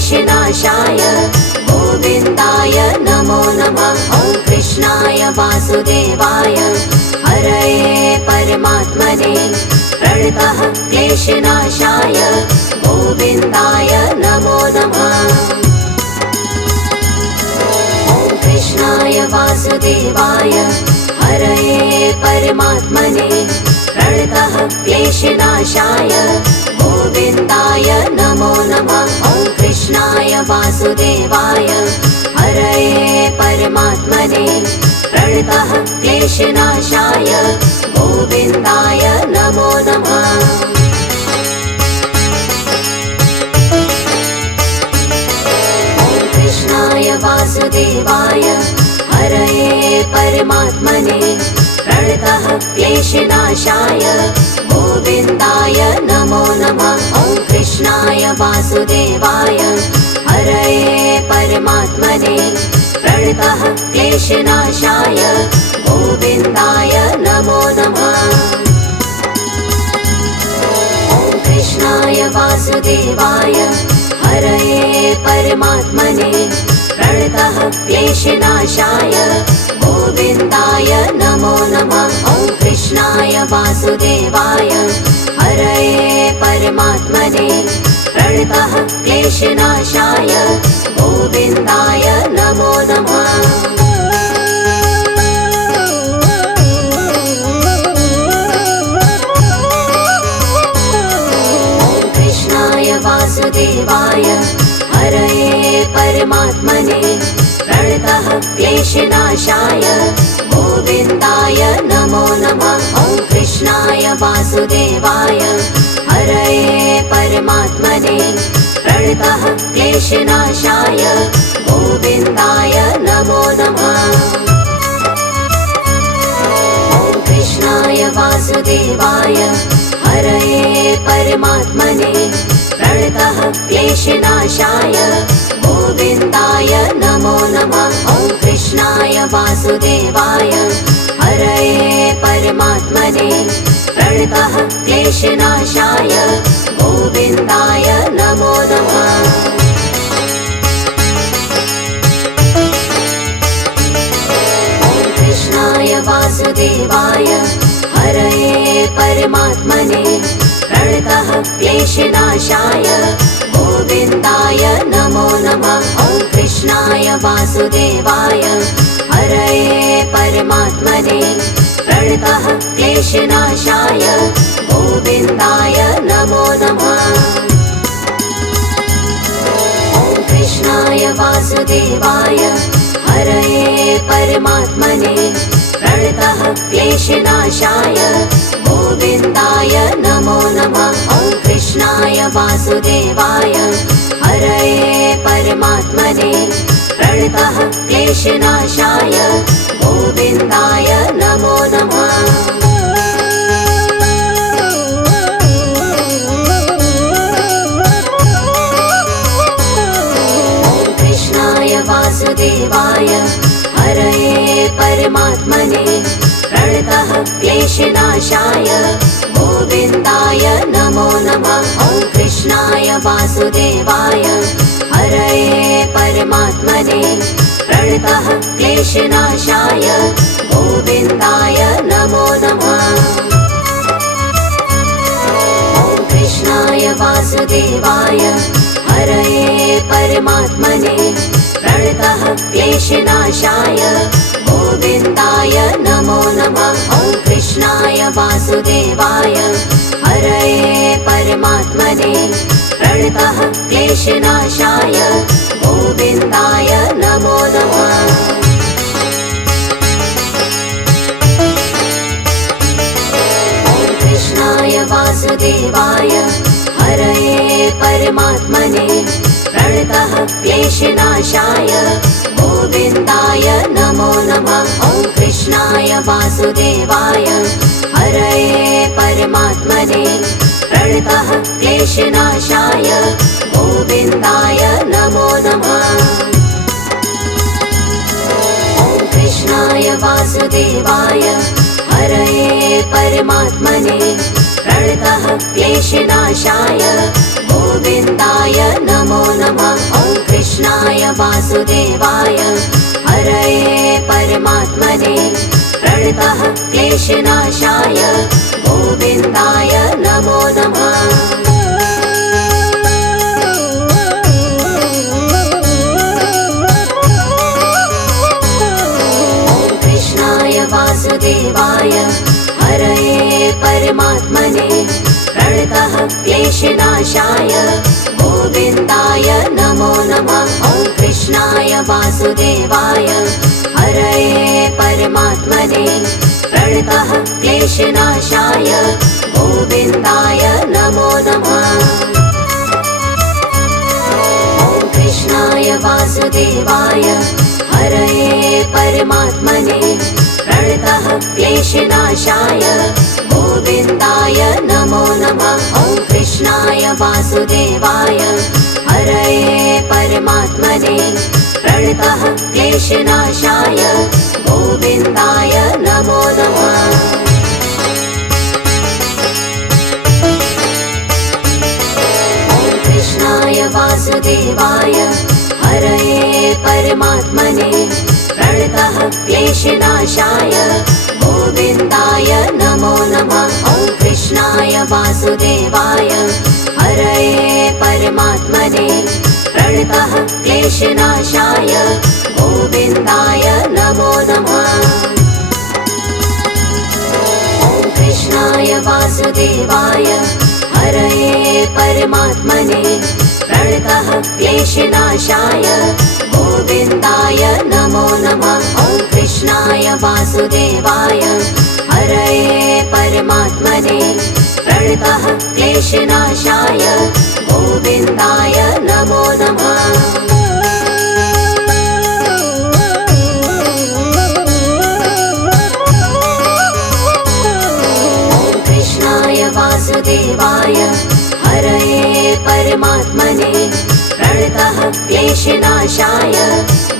क्लेशनाशाय गोविन्दाय नमो नमः। ॐ कृष्णाय वासुदेवाय हरये परमात्मने प्रणतः क्लेशनाशाय गोविन्दाय नमो नमः। ॐ कृष्णाय वासुदेवाय हरये परमात्मने प्रणतः क्लेशनाशाय गोविन्दाय नमो नमः। ॐ कृष्णाय वासुदेवाय हरये परमात्मने प्रणतः क्लेशनाशाय गोविन्दाय नमो नमः। ॐ कृष्णाय वासुदेवाय हरये परमात्मने प्रणतः क्लेशनाशाय गोविन्दाय नमो नमः। ॐ कृष्णाय वासुदेवाय हरये परमात्मने प्रणतः क्लेशनाशाय गोविन्दाय नमो नमः। ॐ कृष्णाय वासुदेवाय हरये परमात्मने प्रणतः क्लेशनाशाय गोविन्दाय नमो नमः। ॐ कृष्णाय वासुदेवाय हरये परमात्मने प्रणतः क्लेशनाशाय गोविन्दाय नमो नमः। ॐ कृष्णाय वासुदेवाय हरये परमात्मने प्रणतः क्लेशनाशाय गोविन्दाय नमो नमः। ॐ कृष्णाय वासुदेवाय हरये परमात्मने प्रणतः क्लेशनाशाय गोविन्दाय नमो नमः। ॐ कृष्णाय वासुदेवाय हरये परमात्मने प्रणतः क्लेशनाशाय गोविन्दाय नमो नमः। ॐ कृष्णाय वासुदेवाय हरये परमात्मने प्रणतः क्लेशनाशाय गोविन्दाय नमो नमः। ॐ कृष्णाय वासुदेवाय हरये परमात्मने प्रणतः क्लेशनाशाय गोविन्दाय नमो नमः। ॐ कृष्णाय वासुदेवाय हरये परमात्मने प्रणतः क्लेशनाशाय गोविन्दाय नमो नमः। ॐ कृष्णाय वासुदेवाय हरये परमात्मने प्रणतः क्लेशनाशाय गोविन्दाय नमो नमः। ॐ कृष्णाय वासुदेवाय हरये परमात्मने प्रणतः क्लेशनाशाय गोविन्दाय नमो नमः। ॐ कृष्णाय वासुदेवाय हरये परमात्मने प्रणतः क्लेशनाशाय गोविन्दाय नमो नमः। ॐ कृष्णाय वासुदेवाय हरये परमात्मने प्रणतः क्लेशनाशाय गोविन्दाय नमो नमः। ॐ कृष्णाय वासुदेवाय हरये परमात्मने प्रणतः क्लेशनाशाय गोविन्दाय नमो नमः। ॐ कृष्णाय वासुदेवाय हरये परमात्मने प्रणतः क्लेशनाशाय गोविन्दाय नमो नमः। ॐ कृष्णाय वासुदेवाय हरये परमात्मने प्रणतः क्लेशनाशाय गोविन्दाय नमो नमः। ॐ कृष्णाय वासुदेवाय हरये परमात्मने प्रणतः क्लेशनाशाय गोविन्दाय नमो नमः। ॐ कृष्णाय वासुदेवाय हरये परमात्मने प्रणतः क्लेशनाशाय गोविन्दाय नमो नमः। वासुदेवाय हरये परमात्मने प्रणतः क्लेशनाशाय गोविन्दाय नमो नमः। वासुदेवाय हरये परमात्मने प्रणतः क्लेशनाशाय गोविन्दाय नमो नमः। ॐ कृष्णाय वासुदेवाय हरये परमात्मने प्रणतः क्लेशनाशाय गोविन्दाय नमो नमः। ॐ कृष्णाय वासुदेवाय हरये परमात्मने प्रणतः क्लेशनाशाय गोविन्दाय नमो नमः। ॐ कृष्णाय वासुदेवाय हरये परमात्मने प्रणतः क्लेशनाशाय गोविन्दाय नमो नमः। ॐ कृष्णाय वासुदेवाय हरये परमात्मने प्रणतः क्लेशनाशाय गोविन्दाय नमो नमः। ॐ कृष्णाय वासुदेवाय हरये परमात्मने प्रणतः क्लेशनाशाय गोविन्दाय नमो नमः। ॐ कृष्णाय वासुदेवाय हरये परमात्मने प्रणतः क्लेशनाशाय गोविन्दाय नमो नमः। ॐ कृष्णाय वासुदेवाय हरये परमात्मने प्रणतः क्लेशनाशाय गोविन्दाय नमो नमः। ॐ कृष्णाय वासुदेवाय हरये परमात्मने प्रणतः क्लेशनाशाय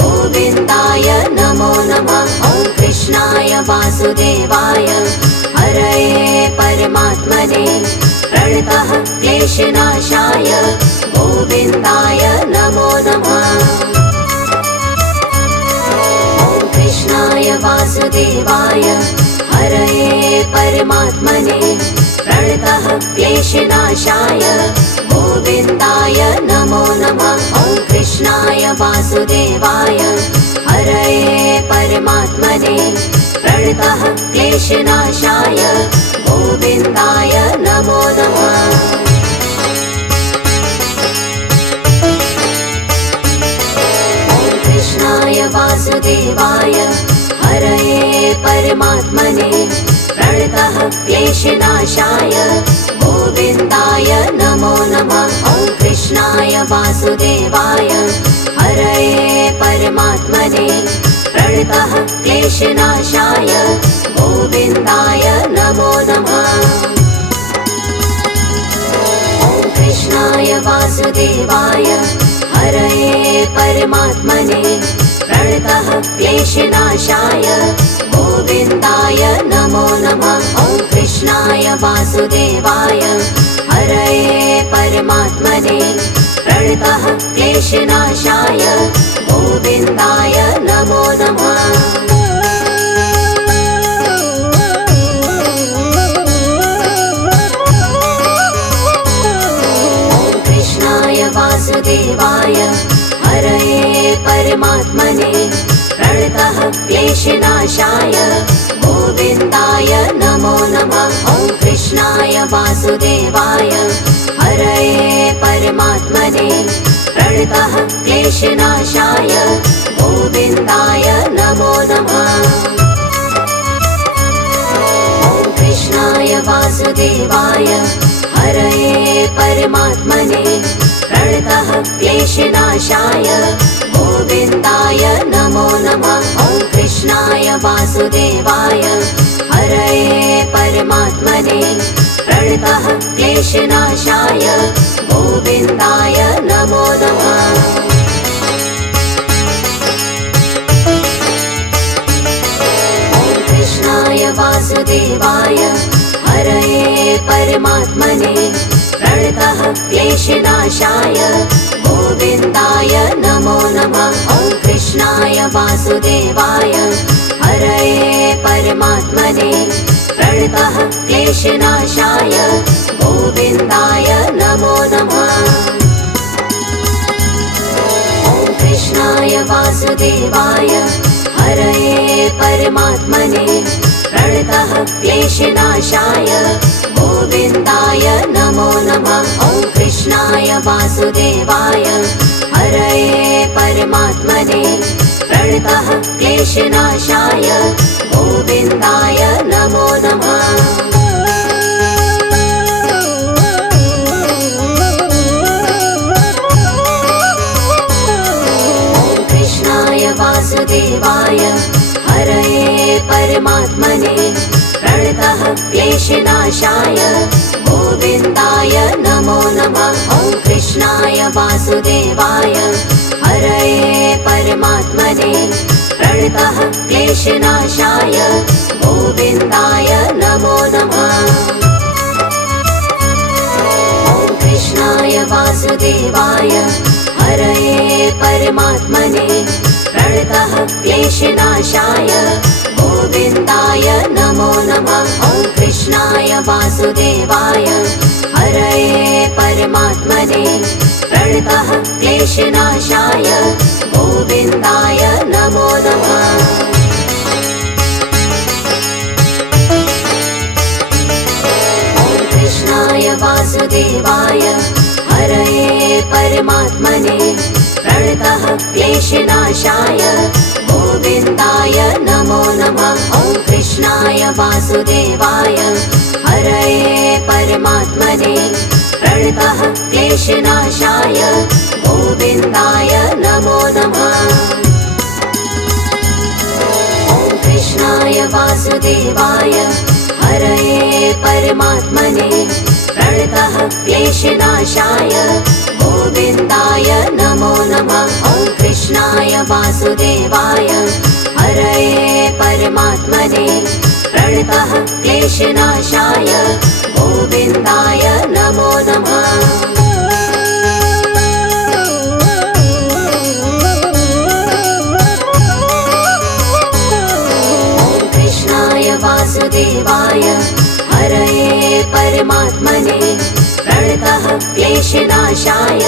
गोविन्दाय नमो नमः। ॐ कृष्णाय वासुदेवाय हरये परमात्मने प्रणतः क्लेशनाशाय गोविन्दाय नमो नमः। ॐ कृष्णाय वासुदेवाय हरये परमात्मने प्रणतः क्लेशनाशाय गोविन्दाय नमो नमः। ॐ कृष्णाय वासुदेवाय हरये परमात्मने प्रणतः क्लेशनाशाय गोविन्दाय नमो नमः। ॐ कृष्णाय वासुदेवाय हरये परमात्मने प्रणतः क्लेशनाशाय गोविन्दाय नमो नमः। ॐ कृष्णाय वासुदेवाय हरये परमात्मने प्रणतः क्लेशनाशाय गोविन्दाय नमो नमः। ॐ कृष्णाय वासुदेवाय हरये परमात्मने प्रणतः क्लेशनाशाय गोविन्दाय नमो नमः। ॐ कृष्णाय वासुदेवाय हरये परमात्मने प्रणतः क्लेशनाशाय गोविन्दाय नमो नमः। ॐ कृष्णाय वासुदेवाय हरये परमात्मने प्रणतः क्लेशनाशाय गोविन्दाय नमो नमः। ॐ कृष्णाय वासुदेवाय हरये परमात्मने प्रणतः क्लेशनाशाय गोविन्दाय नमो नमः। ॐ कृष्णाय वासुदेवाय हरये परमात्मने प्रणतः क्लेशनाशाय गोविन्दाय नमो नमः। ॐ कृष्णाय वासुदेवाय हरये परमात्मने प्रणतः क्लेशनाशाय गोविन्दाय नमो नमः। ॐ कृष्णाय वासुदेवाय हरये परमात्मने प्रणतः क्लेशनाशाय गोविन्दाय नमो नमः। वासुदेवाय हरये परमात्मने प्रणतः क्लेशनाशाय गोविन्दाय नमो नमः। ॐ कृष्णाय वासुदेवाय हरये परमात्मने प्रणतः क्लेशनाशाय गोविन्दाय नमो नमः। ॐ कृष्णाय वासुदेवाय हरये परमात्मने प्रणतः क्लेशनाशाय गोविन्दाय नमो नमः। ॐ कृष्णाय वासुदेवाय हरये परमात्मने प्रणतः क्लेशनाशाय गोविन्दाय नमो नमः। ॐ कृष्णाय वासुदेवाय हरये परमात्मने प्रणतः क्लेशनाशाय गोविन्दाय नमो नमः। ॐ कृष्णाय वासुदेवाय हरये परमात्मने प्रणतः क्लेशनाशाय गोविन्दाय नमो नमः। ॐ कृष्णाय वासुदेवाय हरये परमात्मने प्रणतः क्लेशनाशाय गोविन्दाय नमो नमः। ॐ कृष्णाय वासुदेवाय हरये परमात्मने प्रणतः क्लेशनाशाय गोविन्दाय नमो नमः। ॐ कृष्णाय वासुदेवाय हरये परमात्मने प्रणतः क्लेशनाशाय गोविन्दाय नमो नमः। ॐ कृष्णाय वासुदेवाय हरये परमात्मने प्रणतः क्लेशनाशाय गोविन्दाय नमो नमः। ॐ कृष्णाय वासुदेवाय हरये परमात्मने प्रणतः क्लेशनाशाय गोविन्दाय नमो नमः। ॐ कृष्णाय वासुदेवाय हरये परमात्मने प्रणतः क्लेशनाशाय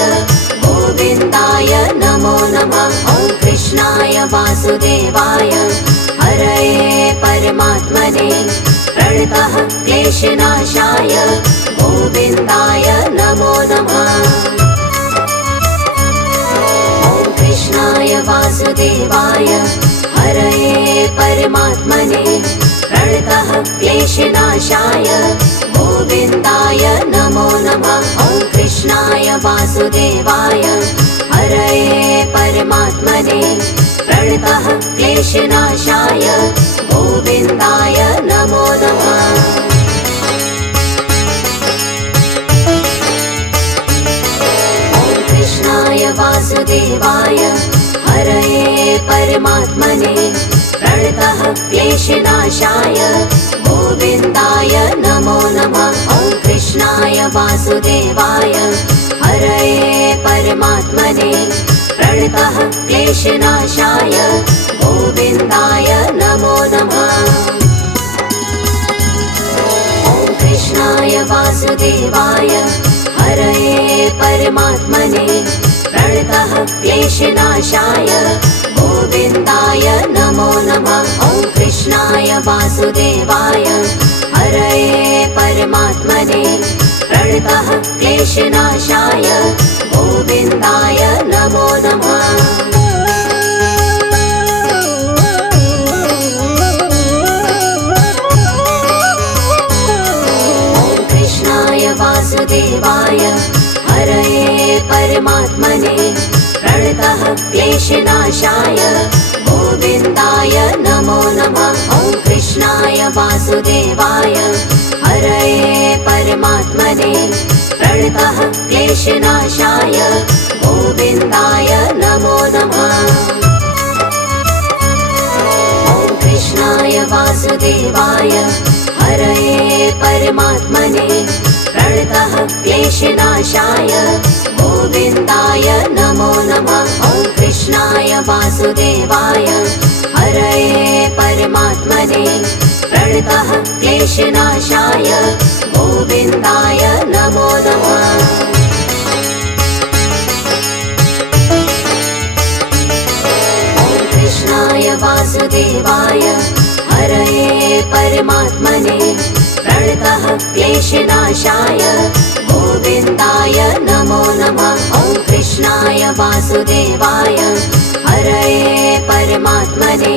गोविन्दाय नमो नमः। ॐ कृष्णाय वासुदेवाय हरये परमात्मने प्रणतः क्लेशनाशाय गोविन्दाय नमो नमः। ॐ कृष्णाय वासुदेवाय हरये परमात्मने प्रणतः क्लेशनाशाय गोविन्दाय नमो नमः। ॐ कृष्णाय वासुदेवाय हरये परमात्मने प्रणतः क्लेशनाशाय गोविन्दाय नमो नमः। ॐ कृष्णाय वासुदेवाय हरये परमात्मने प्रणतः क्लेशनाशाय गोविन्दाय नमो नमः। ॐ कृष्णाय वासुदेवाय हरये परमात्मने प्रणतः क्लेशनाशाय गोविन्दाय नमो नमः। ॐ कृष्णाय वासुदेवाय हरये परमात्मने प्रणतः क्लेशनाशाय गोविन्दाय नमो नमः। ॐ कृष्णाय वासुदेवाय हरये परमात्मने प्रणतः क्लेशनाशाय गोविन्दाय नमो नमः। ॐ कृष्णाय वासुदेवाय हरये परमात्मने प्रणतः क्लेशनाशाय गोविन्दाय नमो नमः। ॐ कृष्णाय वासुदेवाय हरये परमात्मने प्रणतः क्लेशनाशाय गोविन्दाय नमो नमः। ॐ कृष्णाय वासुदेवाय हरये परमात्मने प्रणतः क्लेशनाशाय गोविन्दाय नमो नमः। ॐ कृष्णाय कृष्णाय वासुदेवाय हरये परमात्मने प्रणतः क्लेशनाशाय गोविन्दाय नमो नमः। कृष्णाय वासुदेवाय हरये परमात्मने प्रणतः क्लेशनाशाय गोविन्दाय नमो नमः। ॐ कृष्णाय वासुदेवाय हरये परमात्मने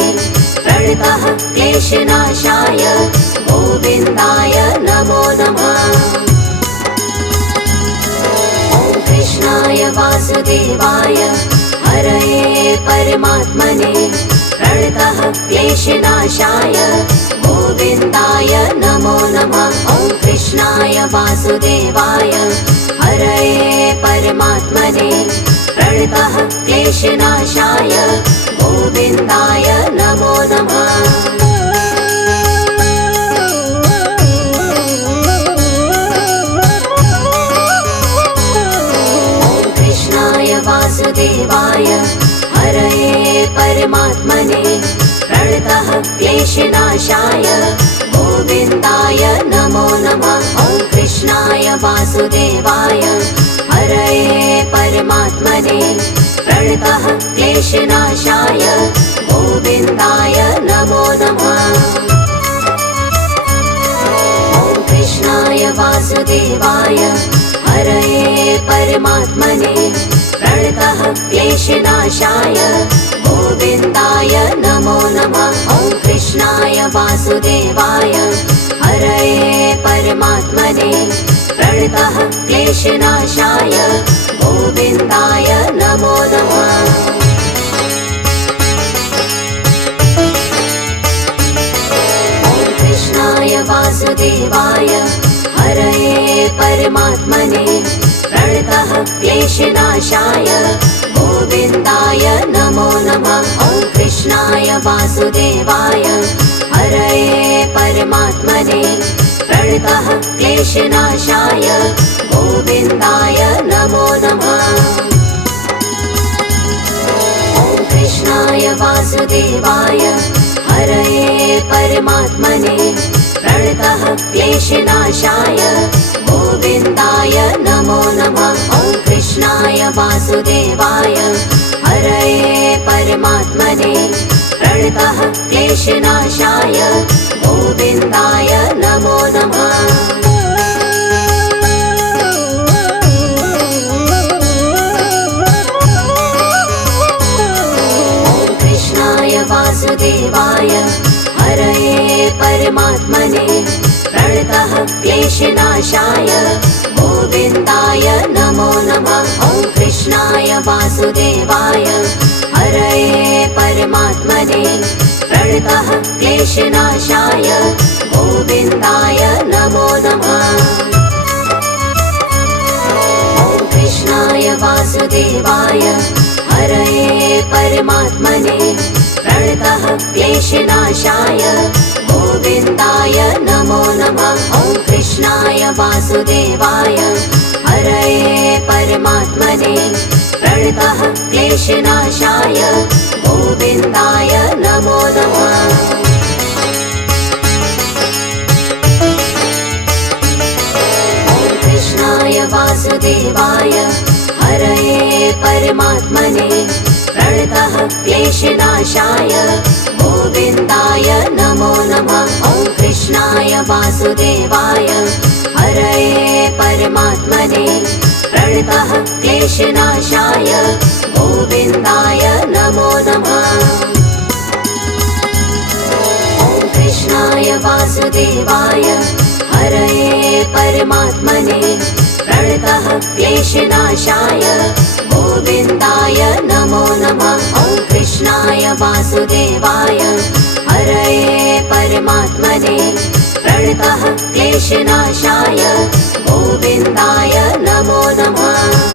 प्रणतः क्लेशनाशाय गोविन्दाय नमो नमः। ॐ कृष्णाय वासुदेवाय हरये परमात्मने प्रणतः क्लेशनाशाय गोविन्दाय नमो नमः। ॐ कृष्णाय वासुदेवाय हरये परमात्मने प्रणतः क्लेशनाशाय गोविन्दाय नमो नमः। वासुदेवाय हरये परमात्मने प्रणतः क्लेशनाशाय गोविन्दाय नमो नमः। ॐ कृष्णाय वासुदेवाय हरये परमात्मने प्रणतः क्लेशनाशाय गोविन्दाय नमो नमः। ॐ कृष्णाय वासुदेवाय हरये परमात्मने प्रणतः क्लेशनाशाय गोविन्दाय नमो नमः। ॐ कृष्णाय वासुदेवाय हरये परमात्मने प्रणतः क्लेशनाशाय गोविन्दाय नमो नमः। ॐ कृष्णाय वासुदेवाय हरये परमात्मने प्रणतः क्लेशनाशाय गोविन्दाय नमो नमः। ॐ कृष्णाय वासुदेवाय हरये परमात्मने प्रणतः क्लेशनाशाय गोविन्दाय नमो नमः। ॐ कृष्णाय वासुदेवाय हरये परमात्मने प्रणतः क्लेशनाशाय गोविन्दाय नमो नमः। ॐ कृष्णाय वासुदेवाय हरये परमात्मने प्रणतः क्लेशनाशाय गोविन्दाय नमो नमः। ॐ कृष्णाय वासुदेवाय हरये परमात्मने प्रणतः क्लेशनाशाय गोविन्दाय नमो नमः। ॐ कृष्णाय वासुदेवाय हरये परमात्मने प्रणतः क्लेशनाशाय गोविन्दाय नमो नमः। ॐ कृष्णाय वासुदेवाय हरये परमात्मने प्रणतः क्लेशनाशाय गोविन्दाय नमो नमः। ॐ कृष्णाय वासुदेवाय हरये परमात्मने प्रणतः क्लेशनाशाय गोविन्दाय नमो नमः। ॐ कृष्णाय वासुदेवाय हरये परमात्मने प्रणतः क्लेशनाशाय गोविन्दाय नमो नमः। ॐ कृष्णाय वासुदेवाय हरये परमात्मने प्रणतः क्लेशनाशाय गोविन्दाय नमो नमः। ॐ कृष्णाय वासुदेवाय हरये परमात्मने प्रणतः क्लेशनाशाय गोविन्दाय नमो नमः। ॐ कृष्णाय वासुदेवाय हरये परमात्मने प्रणतः क्लेशनाशाय गोविन्दाय नमो नमः।